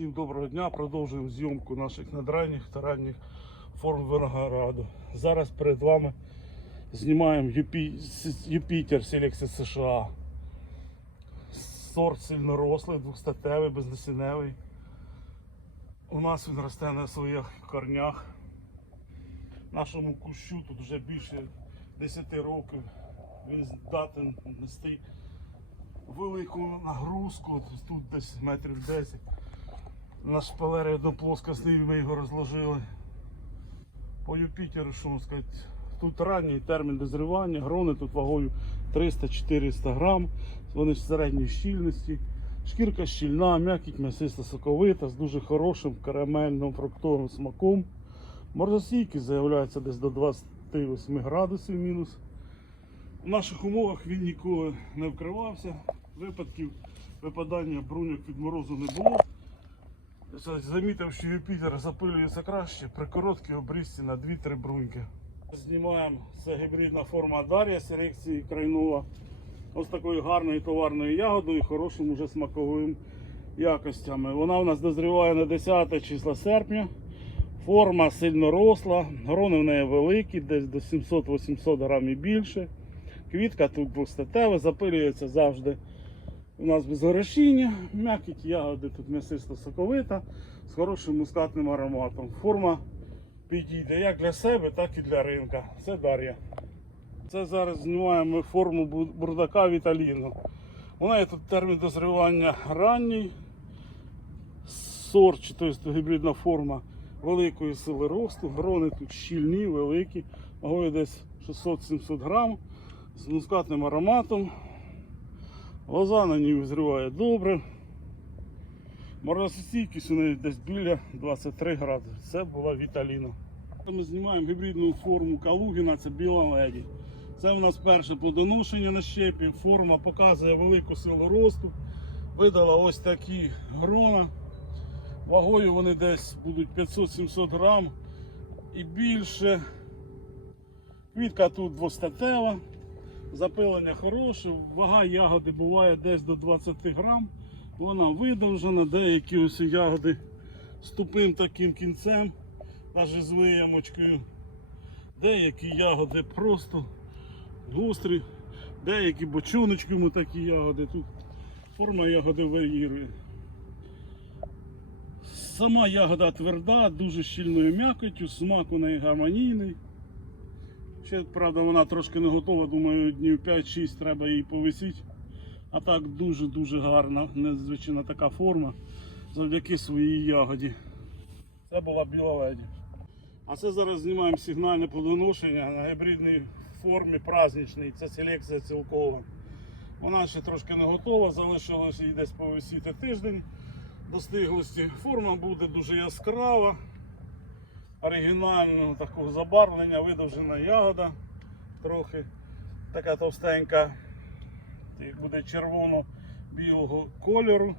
Всім доброго дня. Продовжуємо зйомку наших надранніх та ранніх форм винограду. Зараз перед вами знімаємо Юпі... Юпітер Селекція США. Сорт сильнорослий, двохстатевий, безнасінневий. У нас він росте на своїх корнях. Нашому кущу тут вже більше 10 років. Він здатен нести велику нагрузку, тут десь метрів 10. На шпалери одноплоскосний ми його розложили. По Юпітеру, що сказати, тут ранній термін дозрівання, грони тут вагою 300-400 грам, вони ж середньої щільності. Шкірка щільна, м'якіть м'ясиста соковита, з дуже хорошим карамельним фруктовим смаком. Морозостійкість заявляється десь до 28 градусів мінус. В наших умовах він ніколи не вкривався. Випадків випадання бруньок від морозу не було. Замітив, що Юпітер запилюється краще при короткій обрізці на 2-3 бруньки. Знімаємо це гібридна форма Дар'я селекції Крайнова. Ось такою гарною товарною ягодою, хорошим уже смаковим якостями. Вона у нас дозріває на 10 числа серпня. Форма сильно росла, грони в неї великі, десь до 700-800 грам і більше. Квітка тут двостатева, запилюється завжди у нас без горошіння. М'якість ягоди тут м'ясисто соковита, з хорошим мускатним ароматом. Форма підійде як для себе, так і для ринка. Це Дар'я. Це зараз знімаємо форму бурдака Віталіно. У неї тут термін дозрівання ранній. Сорт, тобто гібридна форма великої сили росту. Грони тут щільні, великі, вагою десь 600-700 грам з мускатним ароматом. Лоза на ній визріває добре. Морозостійкість у неї десь біля 23 градуси. Це була Віталіна. Ми знімаємо гібридну форму Калугіна, це біла леді. Це у нас перше плодоношення на щепі. Форма показує велику силу росту. Видала ось такі грона. Вагою вони десь будуть 500-700 грам і більше. Квітка тут двостатева. Запилення хороше, вага ягоди буває десь до 20 грам. Вона видовжена, деякі ось ягоди з тупим таким кінцем, навіть з виямочкою. Деякі ягоди просто гострі, деякі бочоночками такі ягоди. Тут форма ягоди варіює. Сама ягода тверда, дуже щільною м'якотю, смак у неї гармонійний. Ще, правда, вона трошки не готова, думаю, днів 5-6 треба її повисіти. А так дуже-дуже гарна, незвичайна така форма завдяки своїй ягоді. Це була біла леді. А це зараз знімаємо сигнальне плодоношення на гібридній формі праздничній. Це селекція цілкова. Вона ще трошки не готова, залишилось їй десь повисіти тиждень достиглості. Форма буде дуже яскрава оригінального такого забарвлення, видовжена ягода трохи така товстенька, буде червоно-білого кольору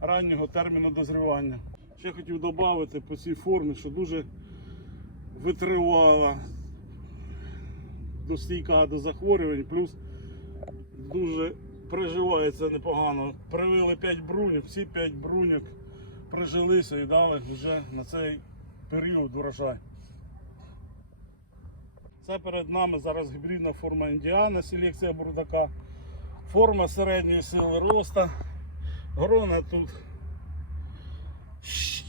раннього терміну дозрівання. Ще хотів додати по цій формі, що дуже витривала, достійка до захворювань, плюс дуже приживається непогано. Привили 5 бруньок, всі 5 бруньок прижилися і дали вже на цей період урожай. Це перед нами зараз гібридна форма індіана, селекція бурдака. Форма середньої сили роста. Грона тут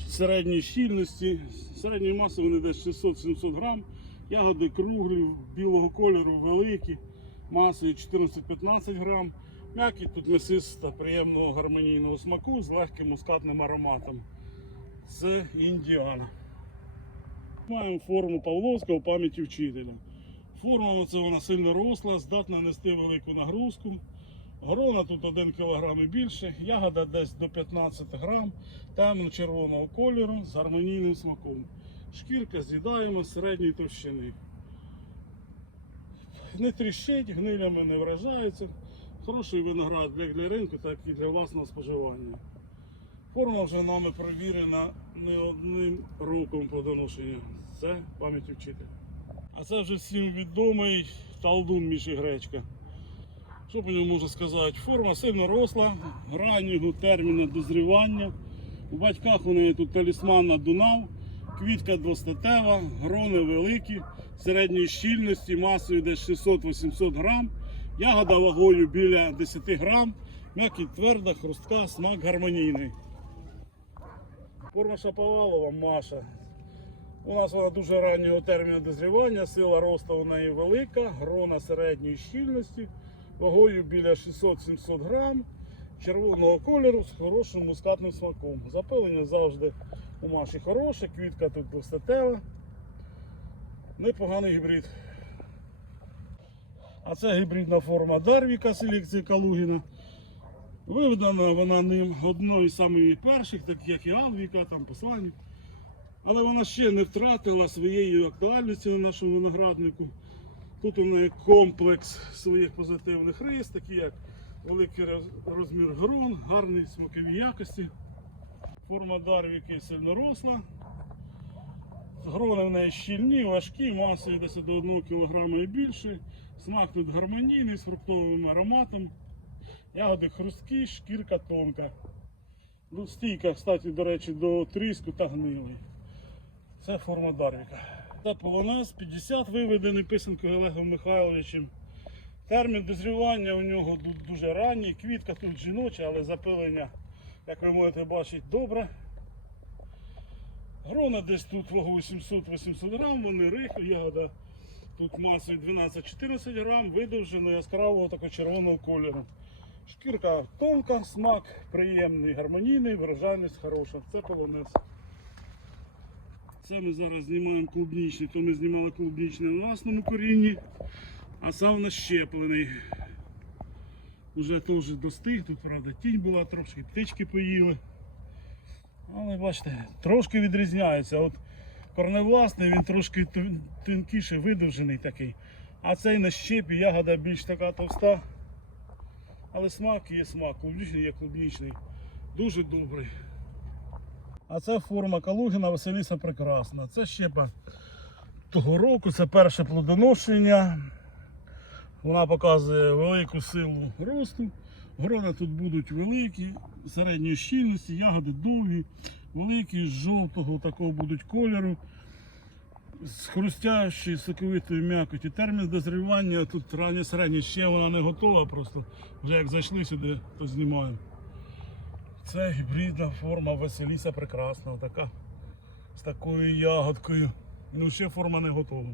середньої щільності, середньої маси вони десь 600-700 грам. Ягоди круглі, білого кольору, великі, масою 14-15 грам. М'які тут м'ясиста, приємного гармонійного смаку з легким мускатним ароматом. Це індіана. Маємо форму Павловського пам'яті вчителя. Форма це вона сильно росла, здатна нести велику нагрузку. Грона тут 1 кг і більше, ягода десь до 15 грам, темно-червоного кольору з гармонійним смаком. Шкірка з'їдаємо середньої товщини. Не тріщить, гнилями не вражається. Хороший виноград як для ринку, так і для власного споживання. Форма вже нами провірена не одним роком плодоношення. Це пам'ять вчителя. А це вже всім відомий талдун Міші Гречка. Що по ньому можна сказати? Форма сильно росла, раннього терміну дозрівання. У батьках у неї тут талісман на Дунав, квітка двостатева, грони великі, середньої щільності, масою десь 600-800 грам. Ягода вагою біля 10 грам, м'якість тверда, хрустка, смак гармонійний. Форма шаповалова Маша. У нас вона дуже раннього терміну дозрівання, сила росту у неї велика, грона середньої щільності, вагою біля 600-700 грам, червоного кольору з хорошим мускатним смаком. Запилення завжди у Маші хороше, квітка тут двостатева. Непоганий гібрид. А це гібридна форма Дарвіка селекції Калугіна. Виведена вона ним одною з самих перших, так як і Алвіка, там посланник. Але вона ще не втратила своєї актуальності на нашому винограднику. Тут у неї комплекс своїх позитивних рис, такі як великий розмір грон, гарні смакові якості. Форма дарвіки сильно росла. Грони в неї щільні, важкі, масою десь до 1 кг і більше. Смак тут гармонійний з фруктовим ароматом. Ягоди хрусткі, шкірка тонка. Ну, стійка, кстати, до речі, до тріску та гнилий. Це форма Дарвіка. Це полонез 50 виведений писанкою Олегом Михайловичем. Термін дозрівання у нього дуже ранній. Квітка тут жіноча, але запилення, як ви можете бачити, добре. Грона десь тут вагою 700-800 грам, вони рихлі, ягода тут масою 12-14 грам, видовжена яскравого такого червоного кольору. Шкірка тонка, смак приємний, гармонійний, врожайність хороша. Це полонез. Це ми зараз знімаємо клубнічний, то ми знімали клубнічний на власному корінні, а сам нас щеплений. Уже теж достиг, тут правда тінь була, трошки птички поїли. Але бачите, трошки відрізняється. От корневласний він трошки тон- тонкіший, видовжений такий. А цей на щепі ягода більш така товста. Але смак є смак, клубнічний є клубнічний. Дуже добрий. А це форма Калугіна Василіса Прекрасна. Це щепа того року, це перше плодоношення. Вона показує велику силу росту. Грони тут будуть великі, середньої щільності, ягоди довгі, великі, з жовтого такого будуть кольору. З хрустящої соковитої м'якоті. Термін дозрівання тут раннє середнє, ще вона не готова, просто вже як зайшли сюди, то знімаємо. Це гібридна форма Василіса прекрасна, така з такою ягодкою. Ну ще форма не готова.